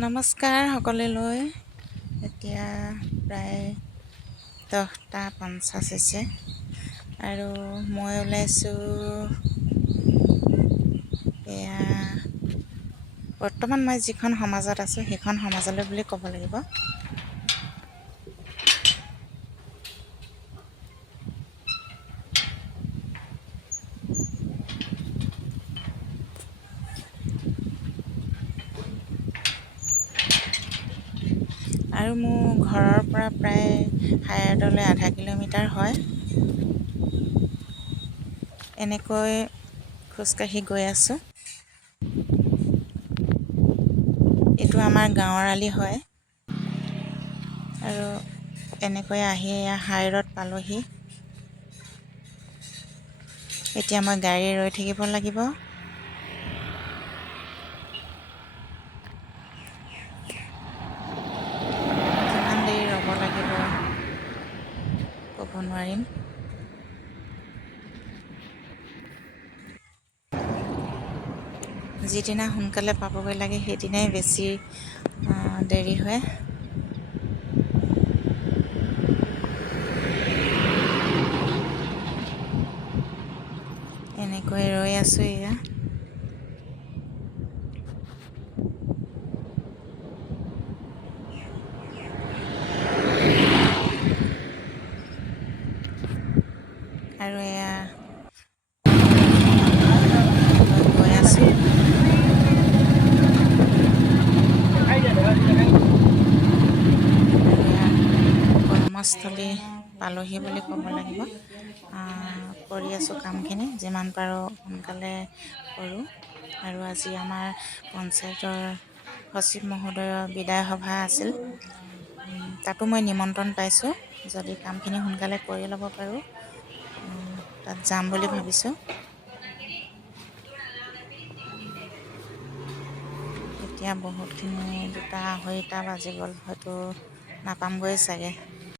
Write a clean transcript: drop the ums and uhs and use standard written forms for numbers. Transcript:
নমস্কাৰ সকলোলৈ। এতিয়া প্ৰায় 10:50 হৈছে আৰু মই ওলাইছোঁ এয়া বৰ্তমান মই যিখন সমাজত আছোঁ সেইখন সমাজলৈ বুলি ক'ব লাগিব। আৰু মোৰ ঘৰৰ পৰা প্ৰায় হায়াৰডলৈ আধা কিলোমিটাৰ হয়। এনেকৈ খোজকাঢ়ি গৈ আছোঁ। এইটো আমাৰ গাঁৱৰ আলি হয় আৰু এনেকৈ আহি হাইৰত পালোহি। এতিয়া মই গাড়ী ৰৈ থাকিব লাগিব। কিমান দেৰি ৰ'ব লাগিব ক'ব নোৱাৰিম। যিদিনা সোনকালে পাবগৈ লাগে সেইদিনাই বেছি দেৰি হয়। এনেকৈ ৰৈ আছোঁ এয়া। আৰু এয়া গৈ আছোঁ। কৰ্মস্থলী পালোহি বুলি ক'ব লাগিব। কৰি আছোঁ কামখিনি, যিমান পাৰোঁ সোনকালে কৰোঁ। আৰু আজি আমাৰ পঞ্চায়তৰ সচিব মহোদয়ৰ বিদায় সভা আছিল। তাতো মই নিমন্ত্ৰণ পাইছোঁ। যদি কামখিনি সোনকালে কৰি ল'ব পাৰোঁ তাত যাম বুলি ভাবিছোঁ। এতিয়া বহুতখিনি 2টা 2:30 বাজি গ'ল, হয়তো নাপামগৈ চাগে।